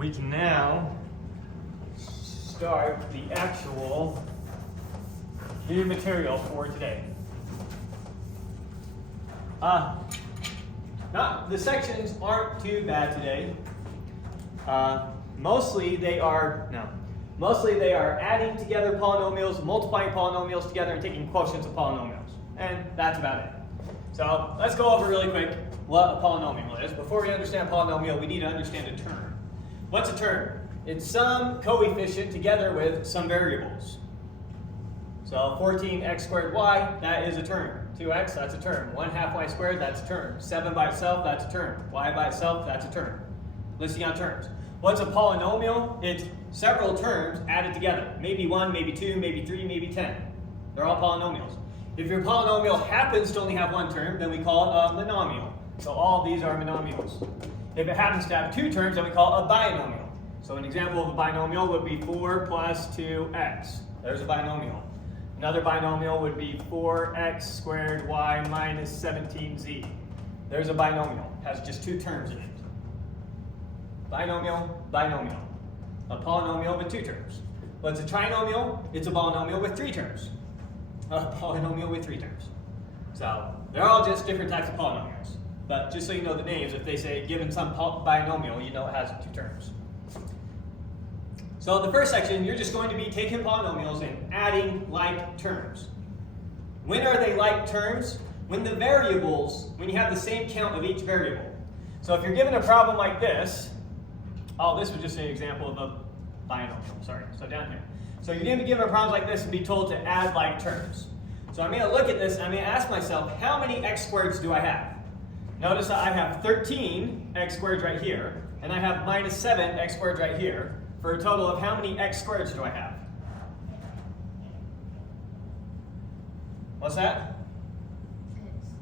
we can now start the actual new material for today. The sections aren't too bad today. Mostly they are adding together polynomials, multiplying polynomials together, and taking quotients of polynomials. And that's about it. So let's go over really quick what a polynomial is. Before we understand polynomial, we need to understand a term. What's a term? It's some coefficient together with some variables. So 14x squared y, that is a term. 2x, that's a term. 1/2 y squared, that's a term. 7 by itself, that's a term. Y by itself, that's a term. Listing out terms. What's a polynomial? It's several terms added together. Maybe 1, maybe 2, maybe 3, maybe 10. They're all polynomials. If your polynomial happens to only have one term, then we call it a monomial. So all of these are monomials. If it happens to have two terms, then we call it a binomial. So an example of a binomial would be 4 plus 2x. There's a binomial. Another binomial would be 4x squared y minus 17z. There's a binomial. It has just two terms in it. Binomial, binomial. A polynomial with two terms. What's a trinomial? It's a polynomial with three terms. A polynomial with three terms. So they're all just different types of polynomials. But just so you know the names, if they say given some binomial, you know it has two terms. So the first section, you're just going to be taking polynomials and adding like terms. When are they like terms? When the variables, when you have the same count of each variable. So if you're given a problem like this, this was just an example of a binomial, sorry, so down here. So you're going to be given a problem like this and be told to add like terms. So I'm going to look at this and I'm going to ask myself, how many x squareds do I have? Notice that I have 13 x squareds right here, and I have minus 7 x squareds right here, for a total of how many x squareds do I have? What's that?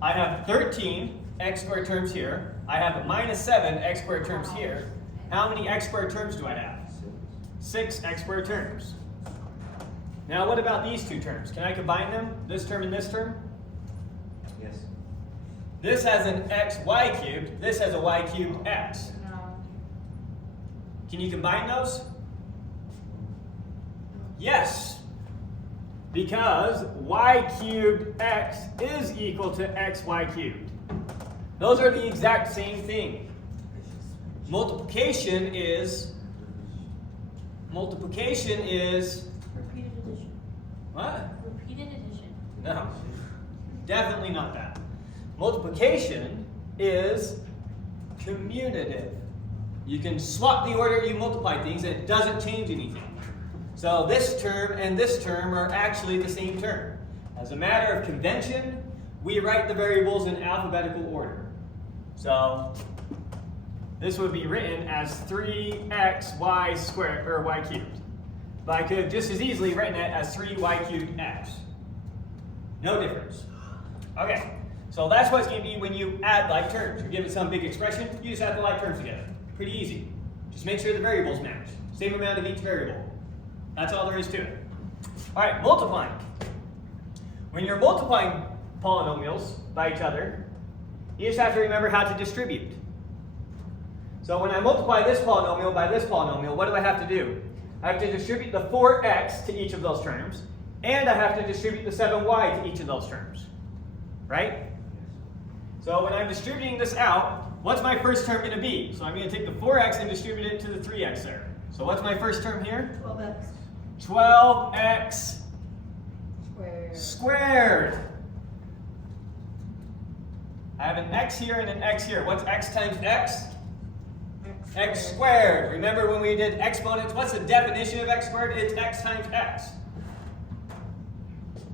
I have 13 x squared terms here. I have minus 7 x squared terms here. How many x squared terms do I have? 6 x squared terms. Now what about these two terms? Can I combine them? This term and this term? Yes. This has an xy cubed. This has a y cubed x. Can you combine those? Yes, because y cubed x is equal to xy cubed. Those are the exact same thing. Multiplication is Repeated addition. What? Repeated addition. No, definitely not that. Multiplication is commutative. You can swap the order you multiply things and it doesn't change anything. So this term and this term are actually the same term. As a matter of convention, we write the variables in alphabetical order. So this would be written as 3xy squared, or y cubed. But I could have just as easily written it as 3y cubed x. No difference. Okay, so that's what it's going to be when you add like terms. You're given some big expression, you just add the like terms together. Pretty easy. Just make sure the variables match. Same amount of each variable. That's all there is to it. All right, multiplying. When you're multiplying polynomials by each other, you just have to remember how to distribute. So when I multiply this polynomial by this polynomial, what do I have to do? I have to distribute the 4x to each of those terms, and I have to distribute the 7y to each of those terms. Right? So when I'm distributing this out, what's my first term going to be? So I'm going to take the 4x and distribute it to the 3x there. So what's my first term here? 12x. 12x squared. I have an x here and an x here. What's x times x? X squared. Remember when we did exponents, what's the definition of x squared? It's x times x.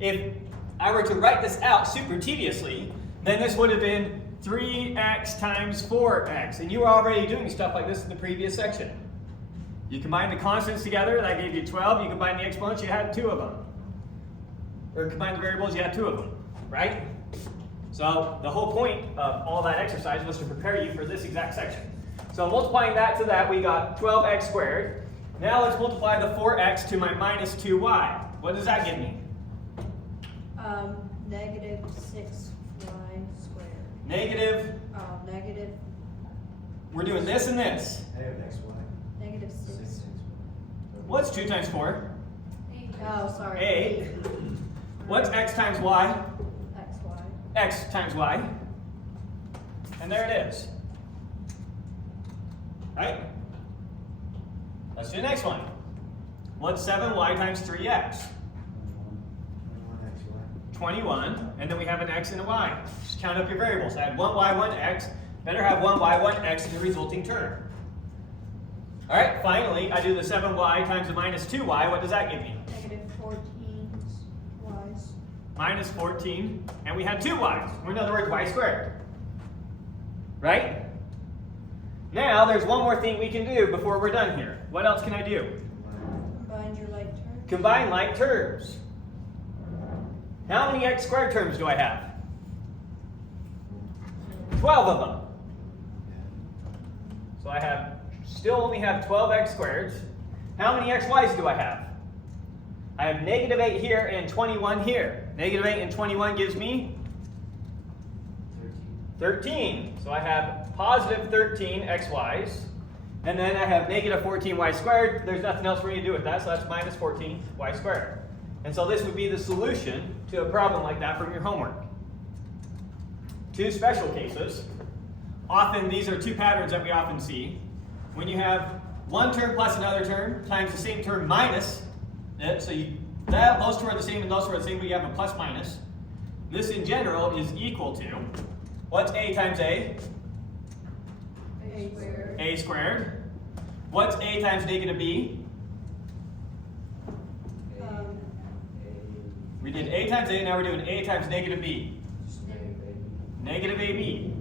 If I were to write this out super tediously, then this would have been 3x times 4x. And you were already doing stuff like this in the previous section. You combine the constants together, that gave you 12. You combine the exponents, you had 2 of them. Or combine the variables, you had 2 of them, right? So the whole point of all that exercise was to prepare you for this exact section. So multiplying that to that, we got 12x squared. Now let's multiply the 4x to my minus 2y. What does that give me? Negative 6y squared. Negative. Negative. We're doing this and this. Negative xy. Negative What's 2 times 4? Oh, sorry. 8. What's x times y? XY. X times y. And there it is. Right? Let's do the next one. What's 7y times 3x? 21, and then we have an x and a y. Just count up your variables. Add 1y, 1x. Better have 1y, 1x in the resulting term. All right, finally, I do the 7y times the minus 2y. What does that give me? Negative 14 y's. Minus 14, and we had 2 y's. Or in other words, y squared. Right? Now, there's one more thing we can do before we're done here. What else can I do? Combine your like terms. Combine like terms. How many x squared terms do I have? 12 of them. So I have still only have 12x squareds. How many xy's do I have? I have negative 8 here and 21 here. Negative 8 and 21 gives me 13. So I have positive 13 xy's. And then I have negative 14y squared. There's nothing else for me to do with that, so that's minus 14y squared. And so this would be the solution to a problem like that from your homework. 2 special cases. Often these are 2 patterns that we often see. When you have one term plus another term times the same term minus it, so those 2 are the same and those 2 are the same, but you have a plus minus. This in general is equal to, what's a times a? A squared. A squared. What's a times negative b? We did a times a, now we're doing a times negative b. Negative ab.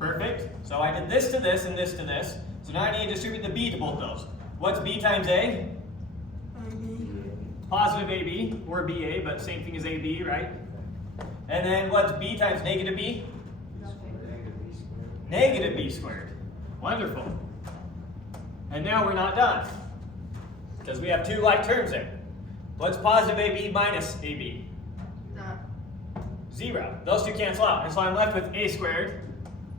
Perfect. So I did this to this and this to this. So now I need to distribute the b to both those. What's b times a? Positive ab, or ba, but same thing as ab, right? And then what's b times negative b? Negative b squared. Wonderful. And now we're not done, because we have 2 like terms there. What's positive ab minus ab? 0. Those 2 cancel out, and so I'm left with a squared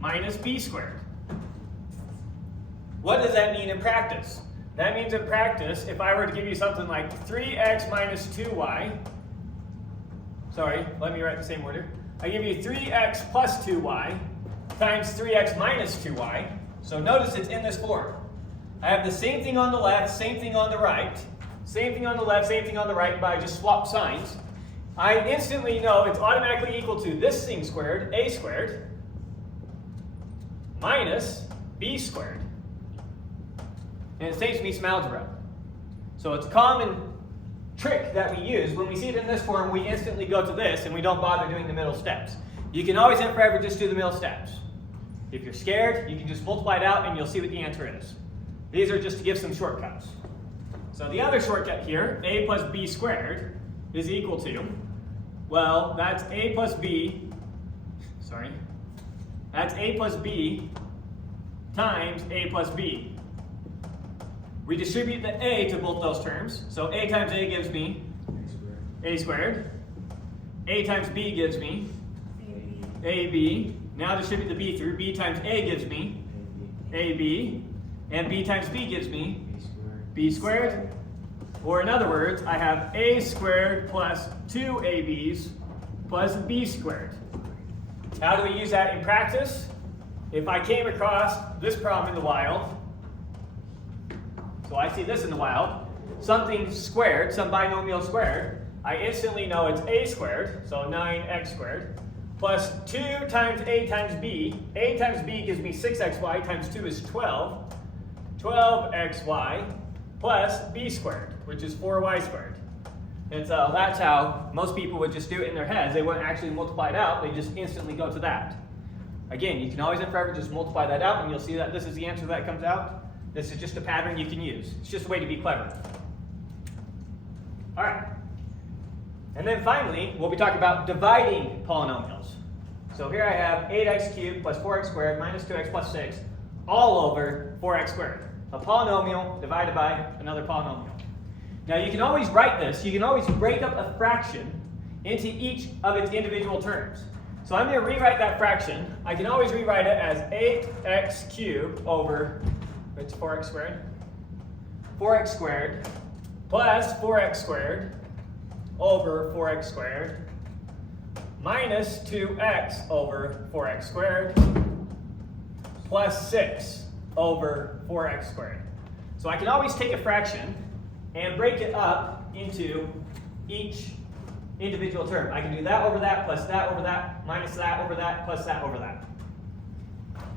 minus b squared. What does that mean in practice? That means in practice, if I were to give you something like 3x minus 2y, sorry, let me write the same order. I give you 3x plus 2y times 3x minus 2y. So notice it's in this form. I have the same thing on the left, same thing on the right, same thing on the left, same thing on the right, but I just swap signs. I instantly know it's automatically equal to this thing squared, a squared, minus b squared. And it saves me some algebra. So it's a common trick that we use. When we see it in this form, we instantly go to this and we don't bother doing the middle steps. You can always and forever just do the middle steps. If you're scared, you can just multiply it out and you'll see what the answer is. These are just to give some shortcuts. So the other shortcut here, a plus b squared, is equal to, well, that's a plus b, that's a plus b times a plus b. We distribute the a to both those terms. So a times a gives me a squared. A times b gives me ab. Now distribute the b through. B times a gives me ab. And b times b gives me b squared. Or in other words, I have a squared plus 2 ab's plus b squared. How do we use that in practice? If I came across this problem in the wild, so I see this in the wild, something squared, some binomial squared, I instantly know it's a squared, so 9x squared, plus 2 times a times b. A times b gives me 6xy times 2 is 12. 12xy plus b squared, which is 4y squared. And so that's how most people would just do it in their heads. They wouldn't actually multiply it out, they just instantly go to that. Again, you can always and forever just multiply that out and you'll see that this is the answer that comes out. This is just a pattern you can use. It's just a way to be clever. All right. And then finally, we'll be talking about dividing polynomials. So here I have 8x cubed plus 4x squared minus 2x plus 6 all over 4x squared. A polynomial divided by another polynomial. Now you can always write this. You can always break up a fraction into each of its individual terms. So I'm going to rewrite that fraction. I can always rewrite it as 8x cubed over, it's 4x squared. 4x squared plus 4x squared over 4x squared minus 2x over 4x squared plus 6 over 4x squared. So I can always take a fraction and break it up into each individual term. I can do that over that, plus that over that, minus that over that, plus that over that.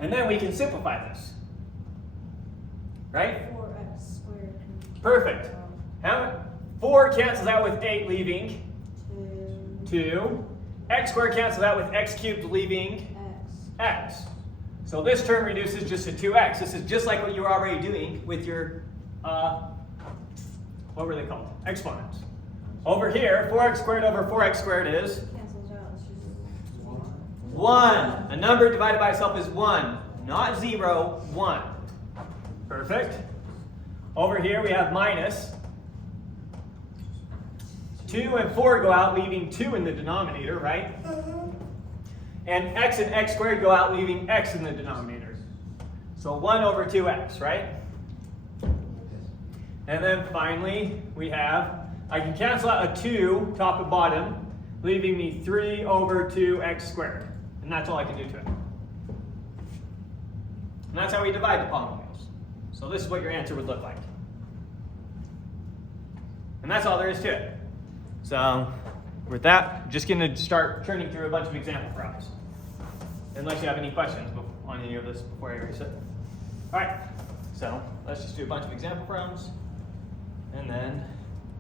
And then we can simplify this. Right? 4x squared. Perfect. How 4 cancels out with 8, leaving 2. X squared cancels out with x cubed, leaving x. So this term reduces just to 2x. This is just like what you were already doing with your, what were they called? Exponents. Over here, 4x squared over 4x squared is? Cancels out. It's just 1. A number divided by itself is 1, not 0, 1. Perfect. Over here we have minus. 2 and 4 go out, leaving 2 in the denominator, right? And x squared go out, leaving x in the denominator. So 1 over 2x, right? And then finally, we have, I can cancel out a 2, top and bottom, leaving me 3 over 2x squared. And that's all I can do to it. And that's how we divide the polynomials. So this is what your answer would look like. And that's all there is to it. So with that, just going to start turning through a bunch of example problems. Unless you have any questions on any of this before I erase it. All right, so let's just do a bunch of example problems. And then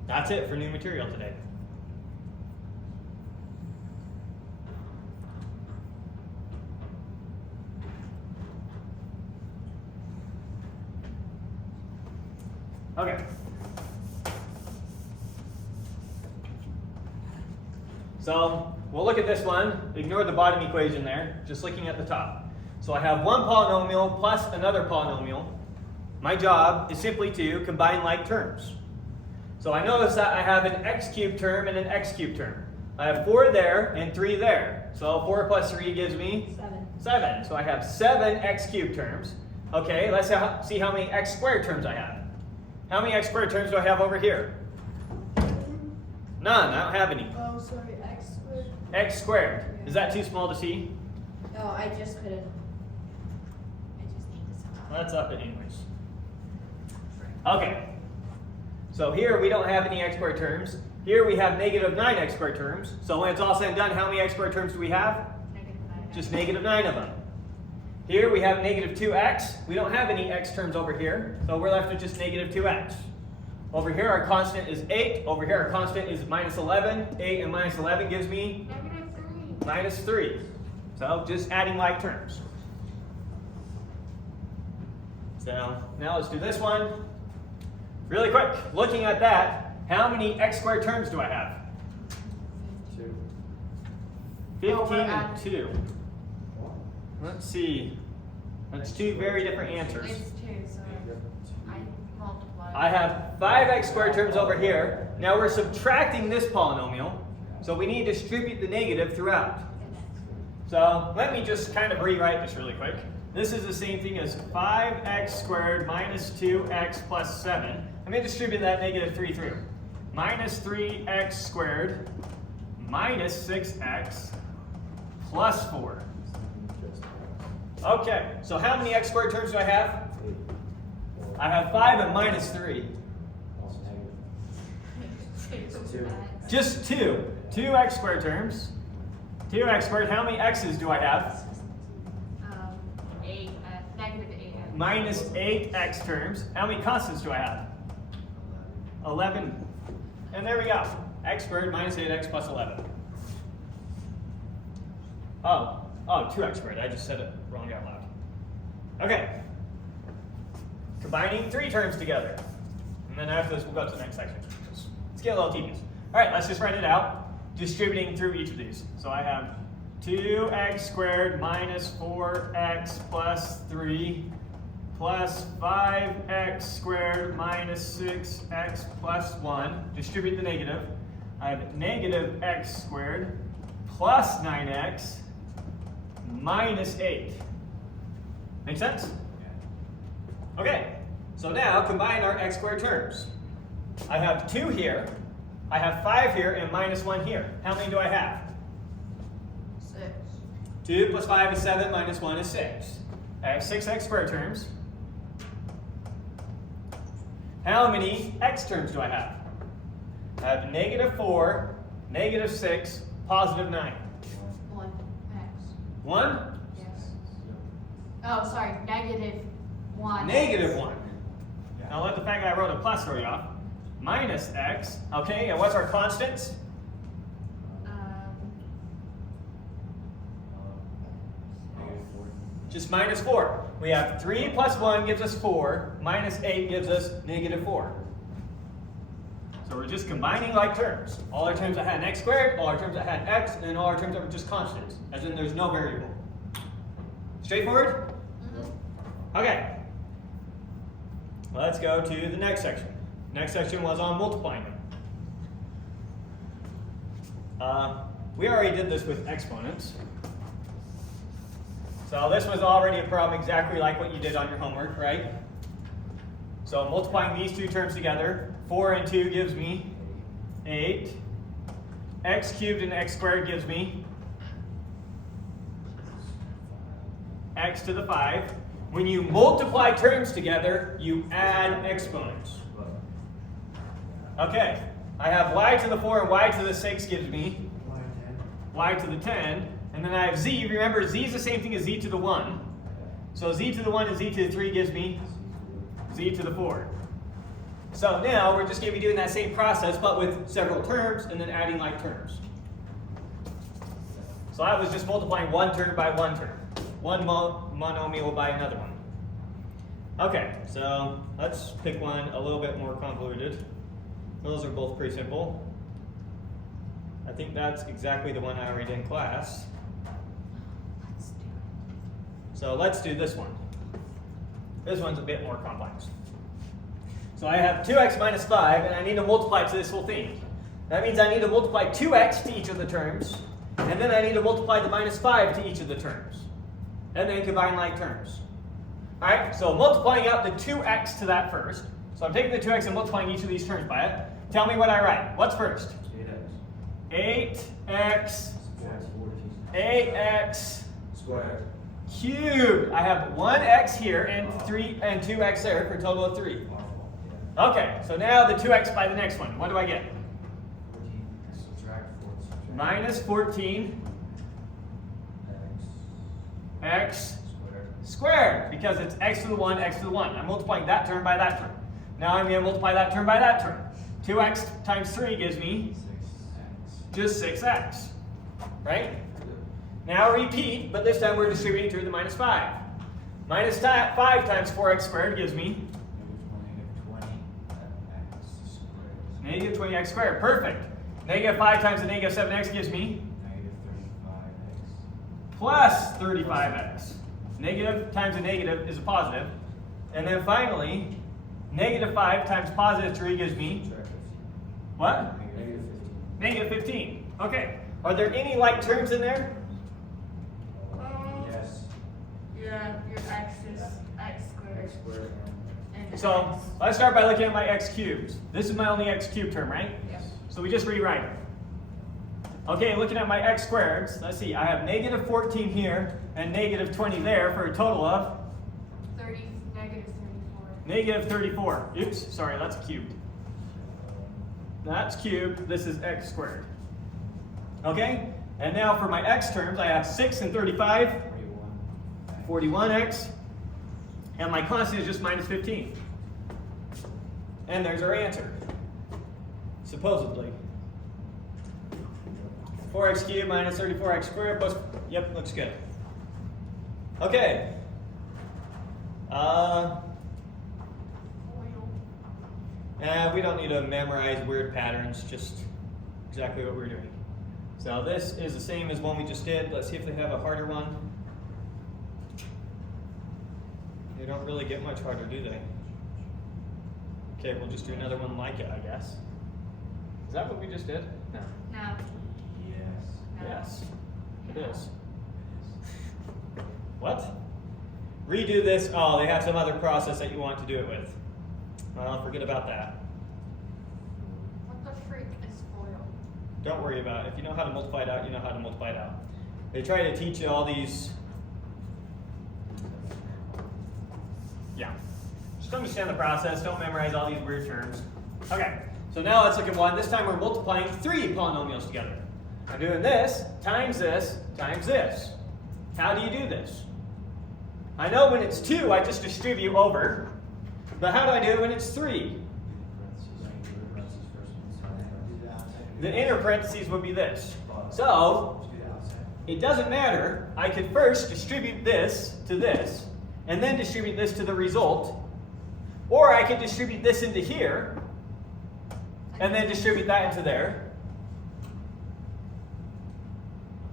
that's it for new material today. Okay. So we'll look at this one. Ignore the bottom equation there, just looking at the top. So I have one polynomial plus another polynomial. My job is simply to combine like terms. So I notice that I have an x cubed term and an x cubed term. I have 4 there and 3 there. So 4 plus 3 gives me 7. So I have 7 x cubed terms. Okay, let's see how many x squared terms I have. How many x squared terms do I have over here? None, I don't have any. Oh, sorry, x squared. X squared. Is that too small to see? No, I just couldn't. I just need to somehow. That's up it anyways. Okay. So here we don't have any x squared terms. Here we have negative 9 x squared terms. So when it's all said and done, how many x squared terms do we have? -9. Just negative 9 of them. Here we have negative 2x. We don't have any x terms over here. So we're left with just negative 2x. Over here our constant is 8. Over here our constant is minus 11. 8 and minus 11 gives me minus 3. So just adding like terms. So now let's do this one. Really quick, looking at that, how many x squared terms do I have? 2. 15 and 2. Let's see. That's 2 very different answers. It's 2, so I multiply. I have 5x squared terms over here. Now we're subtracting this polynomial, so we need to distribute the negative throughout. So let me just kind of rewrite this really quick. This is the same thing as 5x squared minus 2x plus 7. I'm going to distribute that negative 3 through. Minus 3x squared minus 6x plus 4. Okay, so how many x squared terms do I have? 8. I have 5 and minus 3. Also negative. 2. Just 2. 2x squared terms. 2x squared. How many x's do I have? 8, negative 8. Minus 8x terms. How many constants do I have? 11. And there we go. X squared minus 8x plus 11. Oh, 2x squared. I just said it wrong out loud. Okay. Combining 3 terms together. And then after this, we'll go to the next section. Let's get a little tedious. All right, let's just write it out, distributing through each of these. So I have 2x squared minus 4x plus 3 plus 5x squared minus 6x plus 1. Distribute the negative. I have negative x squared plus 9x minus 8. Make sense? Okay. So now combine our x squared terms. I have 2 here, I have 5 here, and minus 1 here. How many do I have? 6. 2 plus 5 is 7, minus 1 is 6. I have 6 x squared terms. How many x terms do I have? I have negative 4, negative 6, positive 9. 1. X. 1? Yes. Oh, sorry. Negative 1. Negative 1. Now let the fact that I wrote a plus throw you off. Minus x. Okay, and what's our constants? Just minus 4. We have 3 plus 1 gives us 4, minus 8 gives us negative 4. So we're just combining like terms. All our terms that had an x squared, all our terms that had x, and all our terms that were just constants. As in there's no variable. Straightforward? Mm-hmm. Okay. Let's go to the next section. Next section was on multiplying them. We already did this with exponents. So this was already a problem exactly like what you did on your homework, right? So multiplying these two terms together, 4 and 2 gives me 8. X cubed and x squared gives me x to the 5. When you multiply terms together, you add exponents. Okay, I have y to the 4 and y to the 6 gives me y to the 10. And then I have z. Remember, z is the same thing as z to the 1. So z to the 1 and z to the 3 gives me z to the 4. So now we're just going to be doing that same process, but with several terms and then adding like terms. So I was just multiplying one term by one term. One monomial by another one. Okay, so let's pick one a little bit more convoluted. Those are both pretty simple. I think that's exactly the one I already did in class. So let's do this one. This one's a bit more complex. So I have 2x minus 5, and I need to multiply to this whole thing. That means I need to multiply 2x to each of the terms, and then I need to multiply the minus 5 to each of the terms, and then combine like terms. All right, so multiplying out the 2x to that first. So I'm taking the 2x and multiplying each of these terms by it. Tell me what I write. What's first? 8x. 8x Squared. cubed. I have 1x here and 2x there for a total of 3. Okay, so now the 2x by the next one. What do I get? 14. Subtract 14. Minus 14 x squared, because it's x to the 1, x to the 1. I'm multiplying that term by that term. Now I'm going to multiply that term by that term. 2x times 3 gives me 6x. just 6x, right? Now repeat, but this time we're distributing through the minus 5. Minus 5 times 4x squared gives me negative 20x squared. Perfect. Negative 5 times the negative 7x gives me plus 35x. Negative times a negative is a positive. And then finally, negative 5 times positive 3 gives me what? Negative 15. Okay. Are there any like terms in there? Yes. Yeah, your x is x squared. And So x. let's start by looking at my x cubed. This is my only x cubed term, right? Yes. So we just rewrite it. Okay, looking at my x squareds, let's see, I have negative 14 here and negative 20 there for a total of Negative 34. negative 34. Oops, sorry, that's cubed. That's cubed, this is x squared. Okay, and now for my x terms, I have 6 and 35, 41x, and my constant is just minus 15. And there's our answer, supposedly. 4x cubed minus 34x squared plus, yep, looks good. Okay. We don't need to memorize weird patterns, just exactly what we're doing. So this is the same as one we just did. Let's see if they have a harder one. They don't really get much harder, do they? Okay, we'll just do another one like it, I guess. Is that what we just did? No. No. Yes. No. Yes, it is. What? redo this. Oh, they have some other process that you want to do it with. Well, forget about that. What the freak is FOIL? Don't worry about it. If you know how to multiply it out, you know how to multiply it out. They try to teach you all these. Yeah. Just understand the process. Don't memorize all these weird terms. Okay. So now let's look at one. This time we're multiplying 3 polynomials together. I'm doing this times this times this. How do you do this? I know when it's 2, I just distribute over. But how do I do it when it's 3? The inner parentheses would be this. So, it doesn't matter. I could first distribute this to this, and then distribute this to the result. Or I could distribute this into here, and then distribute that into there.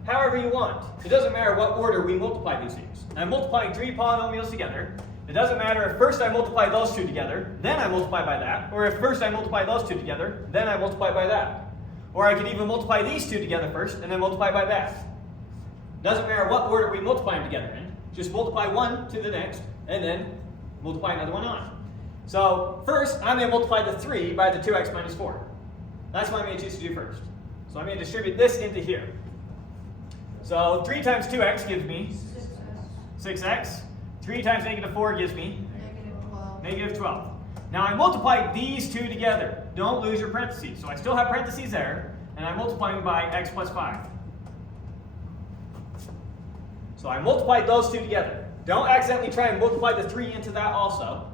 However you want. It doesn't matter what order we multiply these things. I'm multiplying 3 polynomials together. It doesn't matter if first I multiply those 2 together, then I multiply by that, or if first I multiply those 2 together, then I multiply by that. Or I could even multiply these 2 together first, and then multiply by that. Doesn't matter what order we multiply them together in. Just multiply one to the next, and then multiply another one on. So first, I'm going to multiply the 3 by the 2x minus 4. That's what I'm going to choose to do first. So I'm going to distribute this into here. So 3 times 2x gives me 6x. 3 times negative 4 gives me negative 12. Now I multiply these 2 together. Don't lose your parentheses. So I still have parentheses there, and I'm multiplying by x plus 5. So I multiplied those 2 together. Don't accidentally try and multiply the 3 into that also.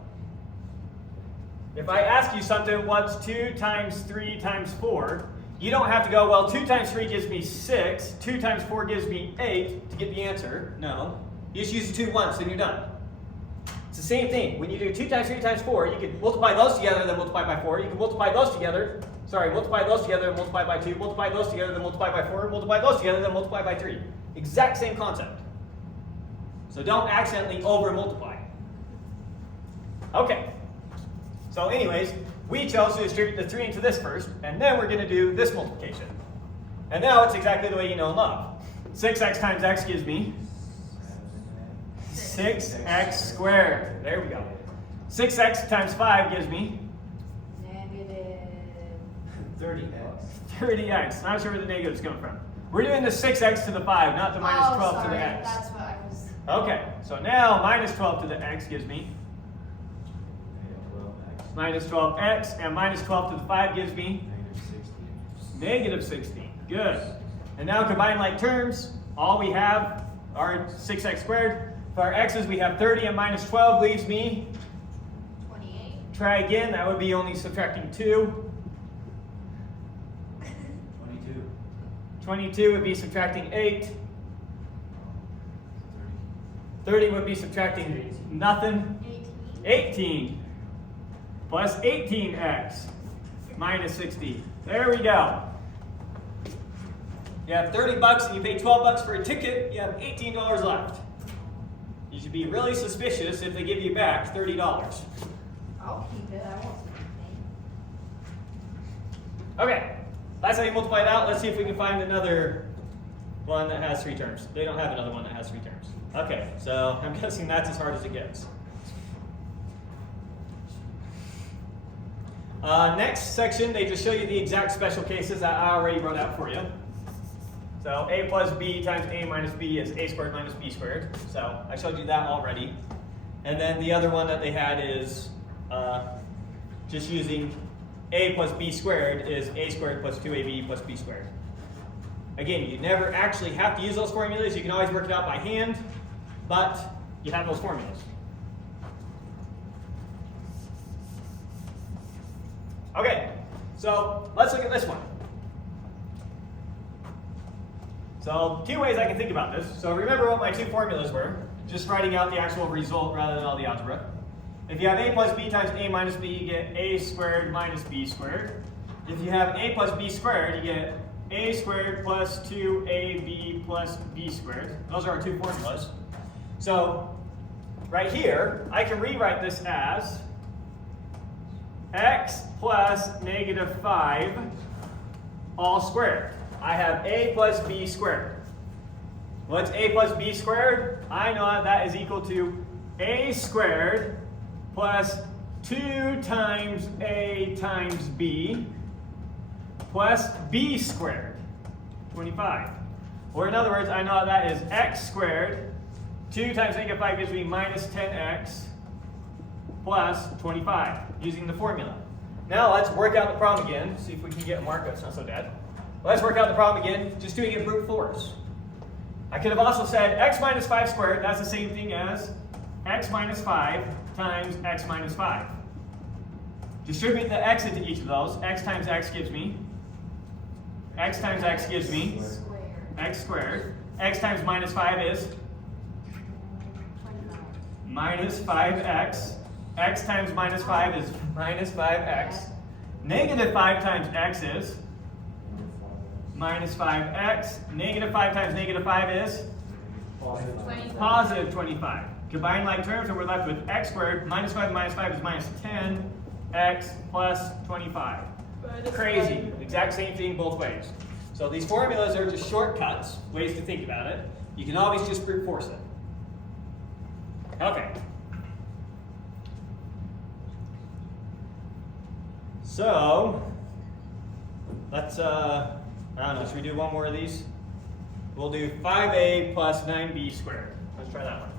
If I ask you something, what's 2 times 3 times 4? You don't have to go, well, 2 times 3 gives me 6, 2 times 4 gives me 8 to get the answer. No. You just use the 2 once, then you're done. It's the same thing. When you do 2 times 3 times 4, you can multiply those together, then multiply by 4. You can multiply those together, multiply those together, and multiply by 2. Multiply those together, then multiply by 4. Multiply those together, then multiply by 3. Exact same concept. So don't accidentally over multiply. Okay. So anyways, we chose to distribute the 3 into this first, and then we're going to do this multiplication. And now it's exactly the way you know and love. 6x times x gives me 6x squared. There we go. 6x times 5 gives me Negative 30x. 30x. Not sure where the negative is coming from. We're doing the 6x to the 5, not the minus 12 to the x. That's what I was. Okay, so now minus 12 to the x gives me minus 12x, and minus 12 to the 5 gives me negative 16. Good. And now combine like terms. All we have are 6x squared. For our x's, we have 30, and minus 12 leaves me 28. Try again. That would be only subtracting 2. 22. 22 would be subtracting 8. 30 would be subtracting nothing. 18 plus 18x minus 60. There we go. You have 30 bucks and you pay 12 bucks for a ticket, you have $18 left. You should be really suspicious if they give you back $30. I'll keep it. I won't do anything. Okay, that's how you multiply it out. Let's see if we can find another one that has 3 terms. They don't have another one that has 3 terms. Okay, so I'm guessing that's as hard as it gets. Next section, they just show you the exact special cases that I already wrote out for you. So a plus b times a minus b is a squared minus b squared. So I showed you that already. And then the other one that they had is just using a plus b squared is a squared plus 2ab plus b squared. Again, you never actually have to use those formulas. You can always work it out by hand, but you have those formulas. Okay, so let's look at this one. So 2 ways I can think about this. So remember what my 2 formulas were. Just writing out the actual result rather than all the algebra. If you have a plus b times a minus b, you get a squared minus b squared. If you have a plus b squared, you get a squared plus 2ab plus b squared. Those are our 2 formulas. So right here, I can rewrite this as x plus negative 5 all squared. I have a plus b squared. What's a plus b squared? I know that is equal to a squared plus 2 times a times b plus b squared, 25. Or in other words, I know that is x squared, 2 times negative 5 gives me minus 10x plus 25, using the formula. Now let's work out the problem again, see if we can get a mark that's not so dead. Let's work out the problem again, just doing it brute force. I could have also said x minus 5 squared, that's the same thing as x minus 5 times x minus 5. Distribute the x into each of those. X times x gives me x times x gives me x squared. X times minus 5 is minus 5x. X times minus 5 is minus 5x. Negative 5 times x is minus 5x. Negative 5 times negative 5 is positive 25. Combine like terms and we're left with x squared. Minus 5 minus 5 is minus 10x plus 25. Crazy. Exact same thing both ways. So these formulas are just shortcuts, ways to think about it. You can always just brute force it. Okay. So, let's, I don't know, should we do one more of these? We'll do 5a plus 9b squared. Let's try that one.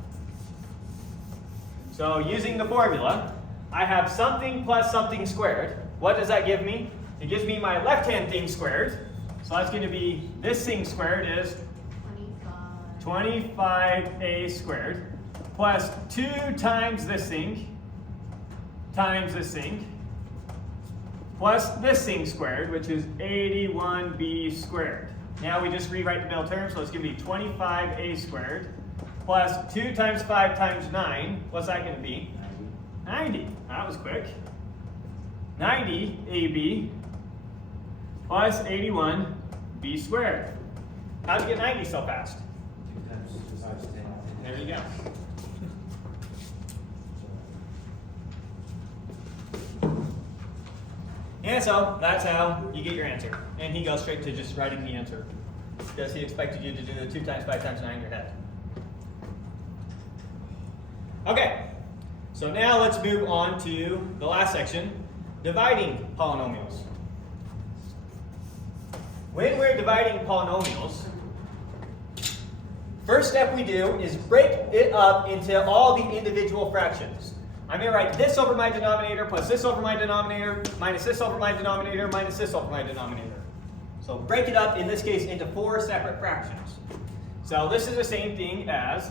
So, using the formula, I have something plus something squared. What does that give me? It gives me my left-hand thing squared. So that's going to be, this thing squared is 25a squared plus 2 times this thing plus this thing squared, which is 81b squared. Now we just rewrite the middle term, so it's going to be 25a squared plus 2 times 5 times 9. What's that going to be? 90. That was quick. 90ab plus 81b squared. How'd you get 90 so fast? 2 times 5 is 10. There you go. And so that's how you get your answer. And he goes straight to just writing the answer, because he expected you to do the 2 times 5 times 9 in your head. Okay, so now let's move on to the last section, dividing polynomials. When we're dividing polynomials, first step we do is break it up into all the individual fractions. I'm going to write this over my denominator plus this over my denominator minus this over my denominator minus this over my denominator. So break it up, in this case, into 4 separate fractions. So this is the same thing as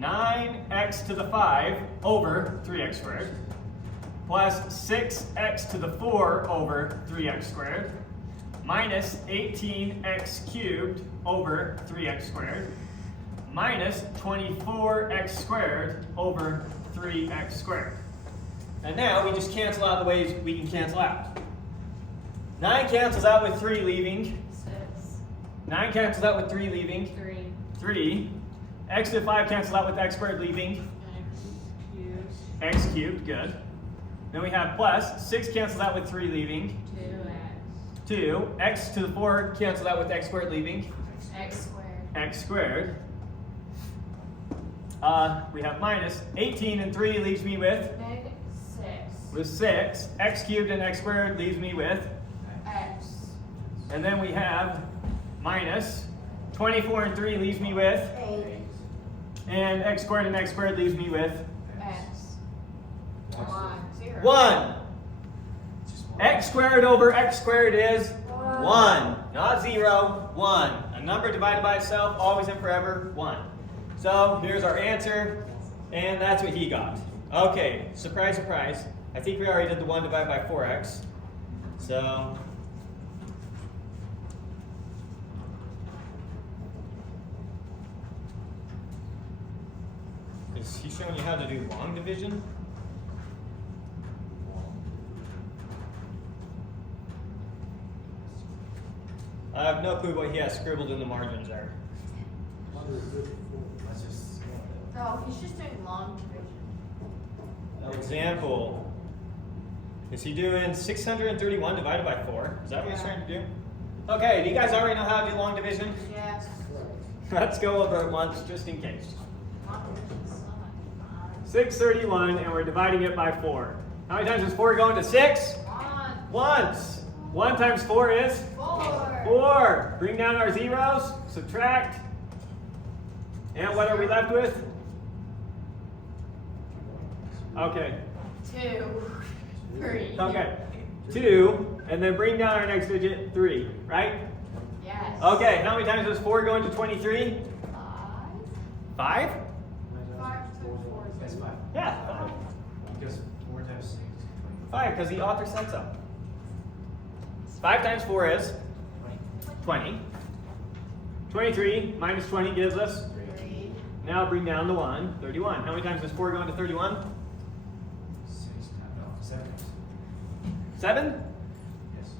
9x to the 5 over 3x squared plus 6x to the 4 over 3x squared minus 18x cubed over 3x squared minus 24x squared over 3x squared. And now we just cancel out the ways we can cancel out. 9 cancels out with 3 leaving. 6. 9 cancels out with 3 leaving. 3. X to the 5 cancels out with x squared leaving. X cubed, good. Then we have plus, 6 cancels out with 3 leaving. 2. X to the 4 cancels out with x squared leaving. X squared. X squared. We have minus 18 and 3 leaves me with? Negative 6. With 6. X cubed and x squared leaves me with? X. And then we have minus 24 and 3 leaves me with? 8. And x squared and x squared leaves me with? X. 1. 0. 1. Just 1. X squared over x squared is 1. Not 0, 1. A number divided by itself, always and forever, 1. So here's our answer, and that's what he got. Okay, surprise, surprise. I think we already did the 1 divided by 4x. So is he showing you how to do long division? I have no clue what he has scribbled in the margins there. Let's just. No, he's just doing long division. Example. Is he doing 631 divided by 4? Is that what he's trying to do? Okay, do you guys already know how to do long division? Yes. Let's go over it once, just in case. Long division is so much fun. 631, and we're dividing it by 4. How many times does 4 go into 6? Once. 1 times 4 is? 4. Bring down our zeros, subtract. And what are we left with? Okay. 2, 3. Okay. 2, and then bring down our next digit, 3, right? Yes. Okay, how many times does 4 go into 23? 5. 5? 4 That's 5. Yeah, 5. Because 4 times 6 is 5, because the author said so. 5 times 4 is 20. 20. 23 minus 20 gives us? 3. Now bring down the 1, 31. How many times does 4 go into 31? 6 times, no, 7. 7? Yes.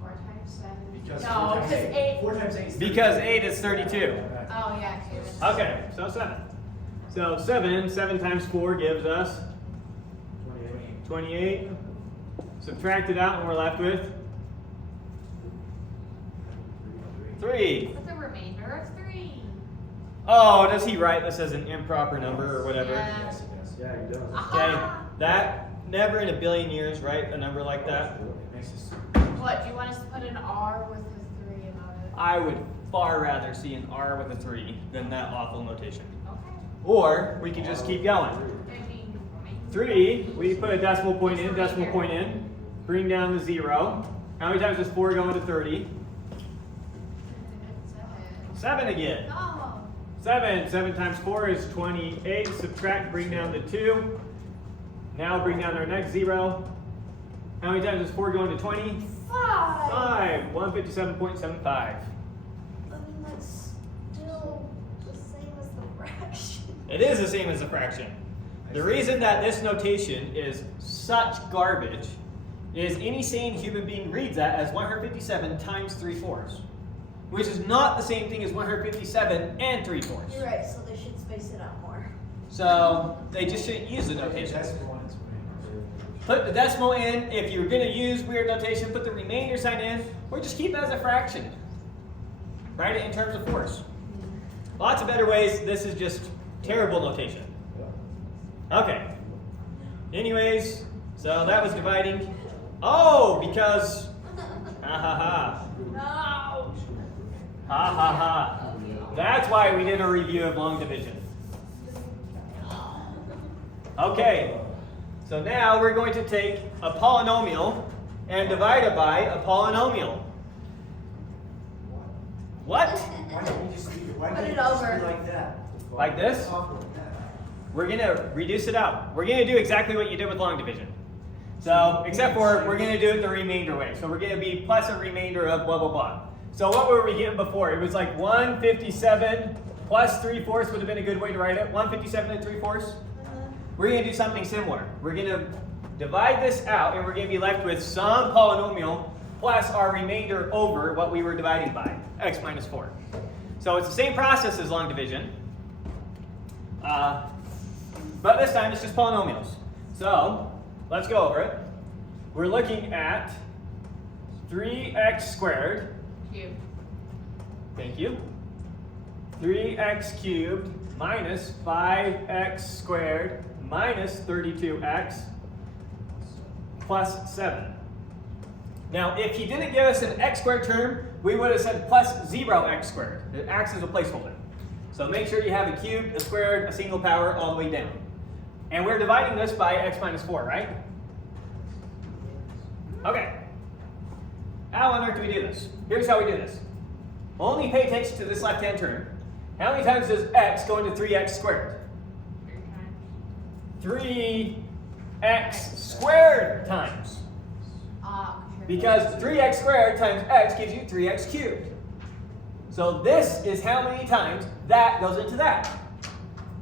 4 times 7. Because No, 4 times 'cause 8. 4 times 8 is 32. Because 8 is 32. Right. Oh, yeah. Okay, so 7. So 7 times 4 gives us 28. Subtract it out and we're left with 3. With a remainder of 3. Oh, does he write this as an improper number or whatever? Yeah. Yes, it does. Yeah, he does. Okay, that never in a billion years write a number like that. It makes us. What, do you want us to put an R with the 3 about it? I would far rather see an R with a 3 than that awful notation. Okay. Or we could just keep going. I mean, 3, we put a decimal point in, bring down the 0. How many times does 4 go into 30? 7 again. No. 7 times 4 is 28. Subtract, bring down the 2. Now bring down our next 0. How many times does 4 go into 20? 5. 157.75. I mean, that's still the same as the fraction. It is the same as a fraction. The reason that this notation is such garbage is any sane human being reads that as 157 times 3/4, which is not the same thing as 157 and 3/4. You're right, so they should space it out more. So they just shouldn't use the notation. Put the decimal in. If you're going to use weird notation, put the remainder sign in, or just keep it as a fraction. Write it in terms of force. Lots of better ways. This is just terrible notation. Okay. Anyways, so that was dividing. Oh, because ha ha ha. No. Ha ha ha. That's why we did a review of long division. Okay. So now we're going to take a polynomial and divide it by a polynomial. What? Why don't you just leave it? Why Put can't it you just over. be like that? Like this? We're going to reduce it out. We're going to do exactly what you did with long division. So, except for we're going to do it the remainder way. So we're going to be plus a remainder of blah, blah, blah. So what were we getting before? It was like 157 plus 3/4 would have been a good way to write it. 157 and 3/4. We're going to do something similar. We're going to divide this out and we're going to be left with some polynomial plus our remainder over what we were dividing by, x minus 4. So it's the same process as long division. But this time it's just polynomials. So let's go over it. We're looking at 3x squared. Cube. Thank you. 3x cubed minus 5x squared minus 32x plus 7. Now, if he didn't give us an x squared term, we would have said plus 0x squared. It acts as a placeholder. So make sure you have a cubed, a squared, a single power all the way down. And we're dividing this by x minus 4, right? Okay. How on earth do we do this? Here's how we do this. Only pay attention to this left-hand term. How many times does x go into 3x squared? 3x squared times. Because 3x squared times x gives you 3x cubed. So this is how many times that goes into that.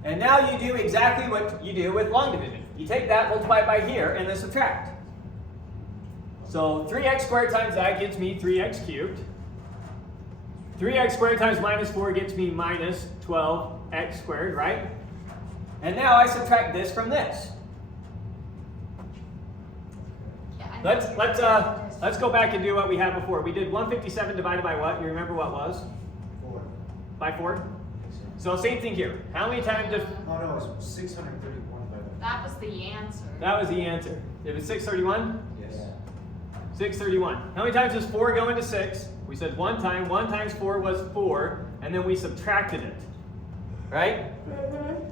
And now you do exactly what you do with long division. You take that, multiply it by here, and then subtract. So 3x squared times that gets me 3x cubed. 3x squared times minus 4 gets me minus 12x squared, right? And now I subtract this from this. Let's go back and do what we had before. We did 157 divided by what? You remember what was? 4. By 4? So same thing here. How many times does... Oh no, it was 631 by the That was the answer. That was the answer. It was 631? Yes. 631. How many times does 4 go into 6? We said 1 time. 1 times 4 was 4, and then we subtracted it. Right?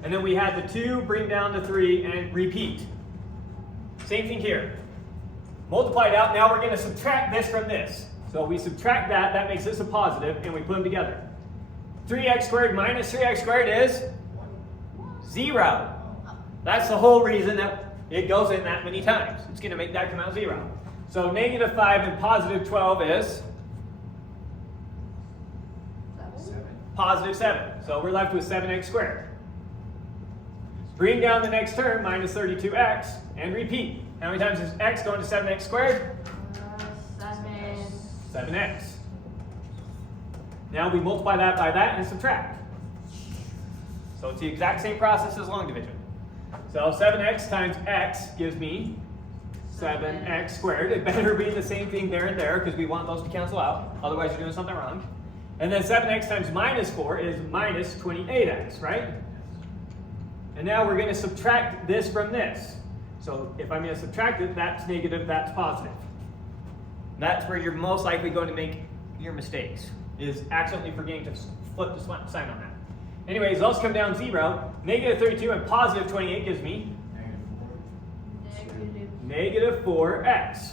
And then we had the 2 bring down the 3 and repeat. Same thing here. Multiply it out. Now we're going to subtract this from this. So we subtract that. That makes this a positive, and we put them together. 3x squared minus 3x squared is 0. That's the whole reason that it goes in that many times. It's going to make that come out 0. So negative 5 and positive 12 is positive 7. So we're left with 7x squared. Bring down the next term, minus 32x, and repeat. How many times is x going to 7x squared? 7. 7x. Now we multiply that by that and subtract. So it's the exact same process as long division. So 7x times x gives me 7x squared. It better be the same thing there and there because we want those to cancel out. Otherwise you're doing something wrong. And then 7x times minus 4 is minus 28x, right? And now we're going to subtract this from this. So if I'm going to subtract it, that's negative, that's positive. That's where you're most likely going to make your mistakes, is accidentally forgetting to flip the sign on that. Anyways, those come down 0. Negative 32 and positive 28 gives me negative 4x.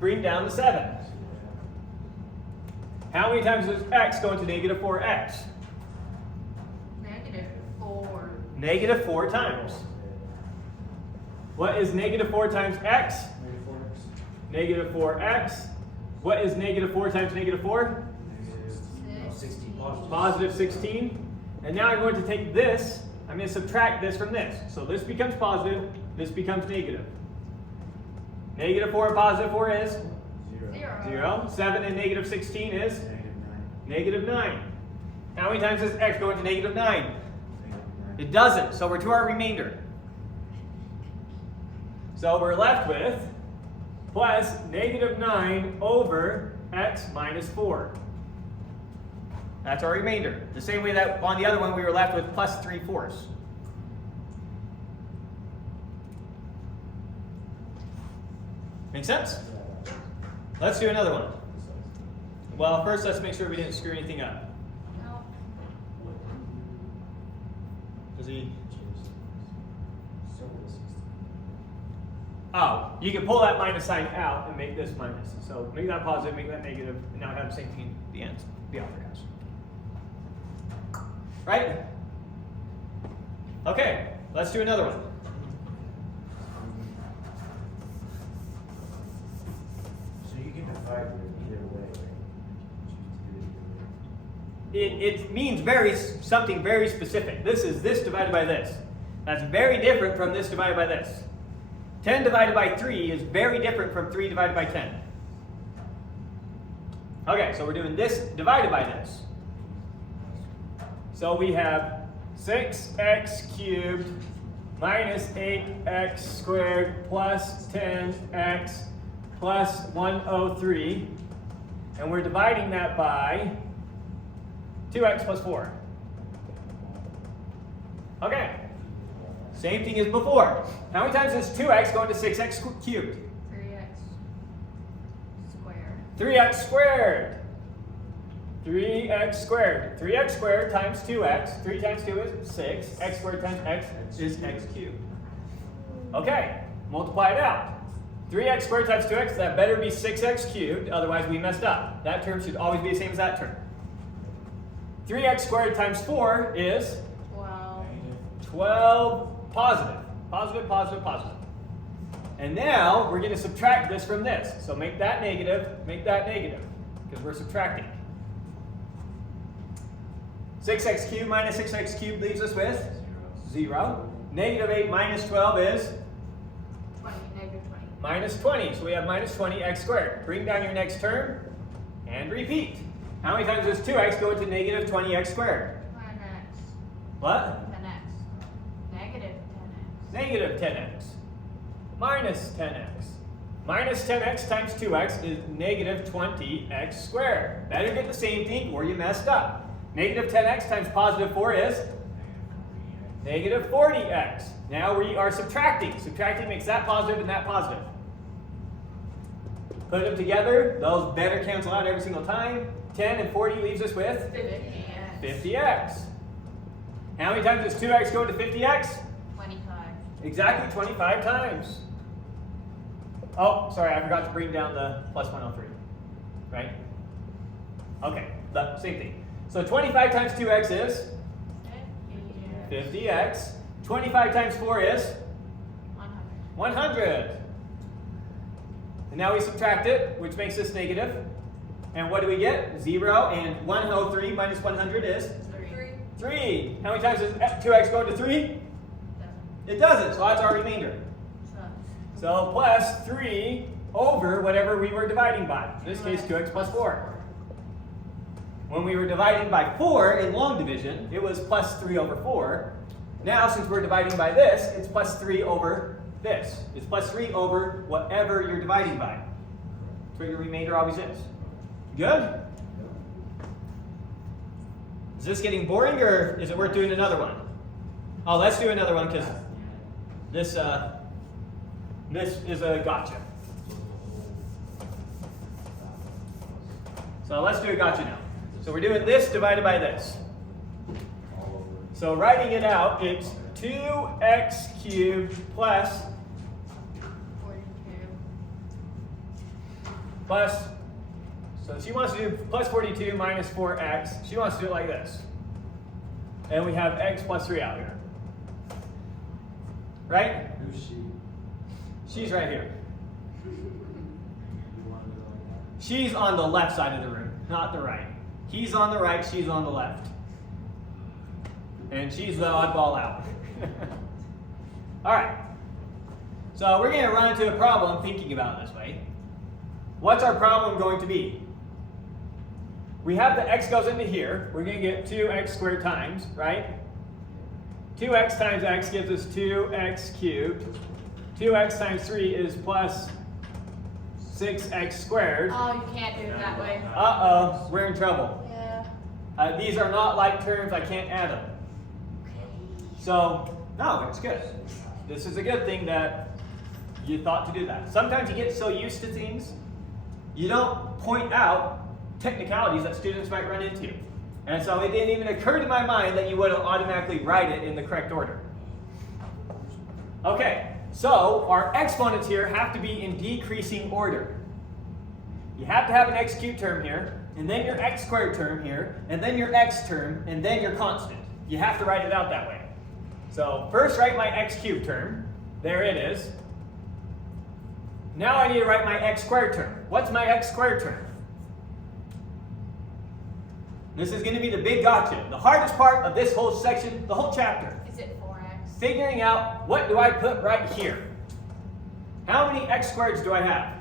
Bring down the 7. How many times does x go into negative 4x? Negative 4. Negative 4 times. What is negative 4 times x? Negative 4x. What is negative 4 times negative 4? 16. Positive 16. And now I'm going to take this, I'm going to subtract this from this. So this becomes positive, this becomes negative. Negative 4 and positive 4 is? 0. 7 and negative 16 is? Negative 9. How many times does x go into negative 9? It doesn't, so we're to our remainder. So we're left with plus negative 9 over x minus 4. That's our remainder. The same way that on the other one we were left with plus 3/4. Make sense? Let's do another one. Well, first let's make sure we didn't screw anything up. No. Does he? Oh, you can pull that minus sign out and make this minus. So make that positive, make that negative, and now have the same thing at the end. The author has. Right? Okay, let's do another one. So you can divide either way, right? It means something very specific. This is this divided by this. That's very different from this divided by this. 10 divided by 3 is very different from 3 divided by 10. Okay, so we're doing this divided by this. So we have 6x cubed minus 8x squared plus 10x plus 103. And we're dividing that by 2x plus 4. Okay. Same thing as before. How many times does 2x go into 6x cubed? 3x squared. 3x squared. 3x squared. 3x squared times 2x. 3 times 2 is 6. X squared times x is x cubed. Okay, multiply it out. 3x squared times 2x, that better be 6x cubed, otherwise we messed up. That term should always be the same as that term. 3x squared times 4 is 12. 12 positive. Positive, positive, positive. And now we're going to subtract this from this. So make that negative, because we're subtracting. 6x cubed minus 6x cubed leaves us with 0. Negative 8 minus 12 is 20. Negative 20. minus 20. So we have minus 20x squared. Bring down your next term and repeat. How many times does 2x go into negative 20x squared? 10x. What? 10x. Negative 10x. Negative 10x. Minus 10x. Minus 10x times 2x is negative 20x squared. Better get the same thing or you messed up. Negative 10x times positive 4 is Negative 40x. Now we are subtracting. Subtracting makes that positive and that positive. Put them together, those better cancel out every single time. 10 and 40 leaves us with 50x. How many times does 2x go into 50x? 25. Exactly 25 times. Oh, sorry, I forgot to bring down the plus 103. Right? Okay, the same thing. So 25 times 2x is 50x. 25 times 4 is 100. And now we subtract it, which makes this negative. And what do we get? 0. And 103 minus 100 is 3. How many times does 2x go into 3? It doesn't, so that's our remainder. So plus 3 over whatever we were dividing by. In this case, 2x plus 4. When we were dividing by 4 in long division, it was plus 3 over 4. Now, since we're dividing by this, it's plus 3 over this. It's plus 3 over whatever you're dividing by. That's what your remainder always is. Good? Is this getting boring, or is it worth doing another one? Oh, let's do another one, because this is a gotcha. So let's do a gotcha now. So we're doing this divided by this. So writing it out, it's 2x cubed plus 42. So she wants to do plus 42 minus 4x. She wants to do it like this. And we have x plus 3 out here. Right? Who's she? She's right here. You want to do it like that? She's on the left side of the room, not the right. He's on the right, she's on the left. And she's the oddball out. All right. So we're going to run into a problem thinking about it this way. What's our problem going to be? We have the x goes into here. We're going to get 2x squared times, right? 2x times x gives us 2x cubed. 2x times 3 is plus 6x squared. Oh, you can't do it that way. Uh-oh, we're in trouble. Yeah. These are not like terms, I can't add them. So, no, it's good. This is a good thing that you thought to do that. Sometimes you get so used to things, you don't point out technicalities that students might run into. And so it didn't even occur to my mind that you would automatically write it in the correct order. Okay, so our exponents here have to be in decreasing order. You have to have an x cubed term here, and then your x squared term here, and then your x term, and then your constant. You have to write it out that way. So first write my x cubed term. There it is. Now I need to write my x squared term. What's my x squared term? This is going to be the big gotcha. The hardest part of this whole section, the whole chapter. Is it 4x? Figuring out what do I put right here. How many x squareds do I have?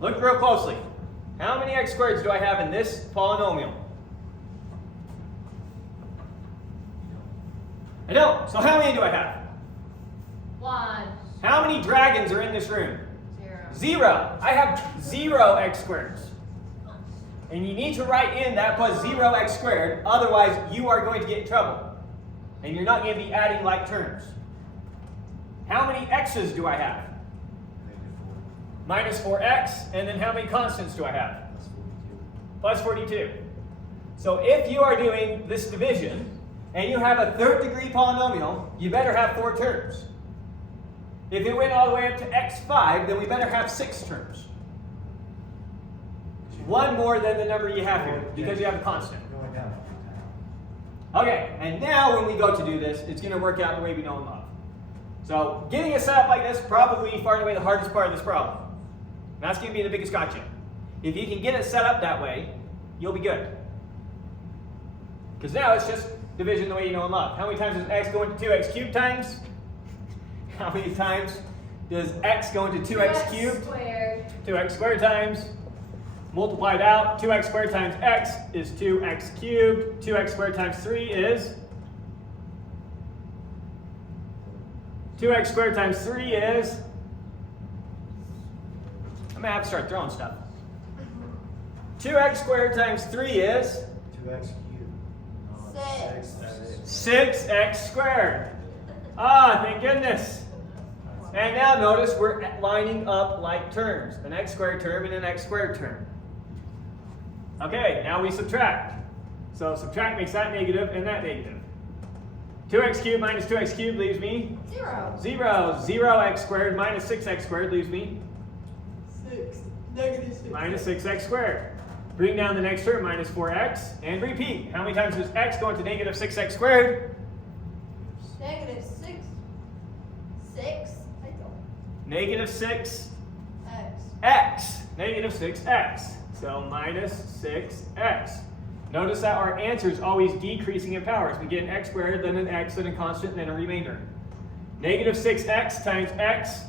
Look real closely. How many x squareds do I have in this polynomial? I don't. So how many do I have? 1. How many dragons are in this room? 0. 0. I have 0 x squareds. And you need to write in that plus 0x squared, otherwise you are going to get in trouble. And you're not going to be adding like terms. How many x's do I have? Minus 4x, and then how many constants do I have? Plus 42. So if you are doing this division, and you have a third degree polynomial, you better have 4 terms. If it went all the way up to x5, then we better have 6 terms. 1 more than the number you have here, because you have a constant. Going down. Okay, and now when we go to do this, it's going to work out the way we know and love. So getting it set up like this, probably far and away the hardest part of this problem. And that's going to be the biggest gotcha. If you can get it set up that way, you'll be good. Because now it's just division the way you know and love. How many times does x go into 2x cubed times? How many times does x go into 2x cubed? Squared. 2x squared times. Multiplied out, 2x squared times x is 2x cubed. 2x squared times 3 is 2x squared times 3 is, I'm going to have to start throwing stuff. 2x squared times 3 is 2x cubed. No, 6. 6x squared. Ah, thank goodness. And now notice we're lining up like terms. An x squared term and an x squared term. Okay, now we subtract. So subtract makes that negative and that negative. 2x cubed minus 2x cubed leaves me 0. 0. 0x squared minus 6x squared leaves me 6. Negative 6. minus 6x squared. Bring down the next term, minus 4x, and repeat. How many times does x go into negative 6x squared? Negative 6. 6. I don't. Negative 6x. X. Negative 6x. So minus 6x. Notice that our answer is always decreasing in power. So we get an x squared, then an x, then a constant, then a remainder. Negative 6x times x.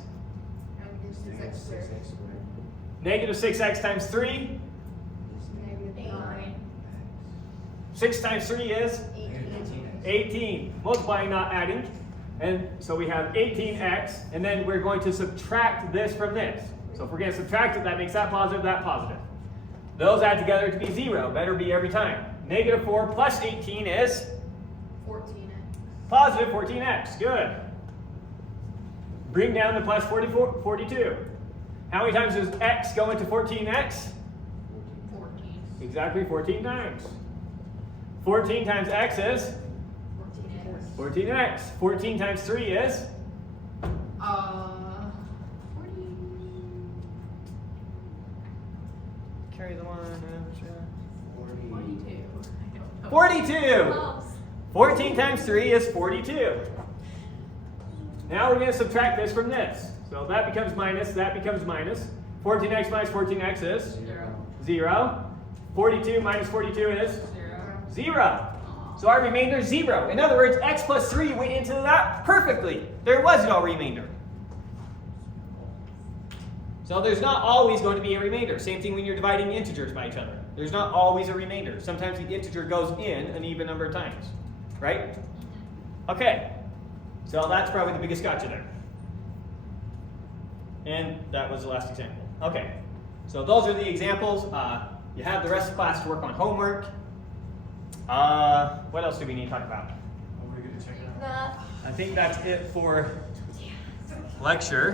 Negative 6x squared. Negative 6x times 3. Negative 9. 6 times 3 is 18. 18. Multiplying, not adding. And so we have 18x, and then we're going to subtract this from this. So if we're going to subtract it, that makes that positive, that positive. Those add together to be 0. Better be every time. Negative 4 plus 18 is 14x. positive 14x. Good. Bring down the plus 42. How many times does x go into 14x? 14. Exactly 14 times. 14 times x is 14x. 14x. 14 times 3 is 40. carry the one. 42. 42. Close. 14 times 3 is 42. Now we're going to subtract this from this. So that becomes minus, that becomes minus. 14x minus 14x is 0. 42 minus 42 is 0. So our remainder is 0. In other words, x plus 3 went into that perfectly. There was no remainder. So there's not always going to be a remainder. Same thing when you're dividing integers by each other. There's not always a remainder. Sometimes the integer goes in an even number of times. Right? Okay. So that's probably the biggest gotcha there. And that was the last example. Okay. So those are the examples. You have the rest of the class to work on homework. What else do we need to talk about? Are we going to check it out? I think that's it for lecture.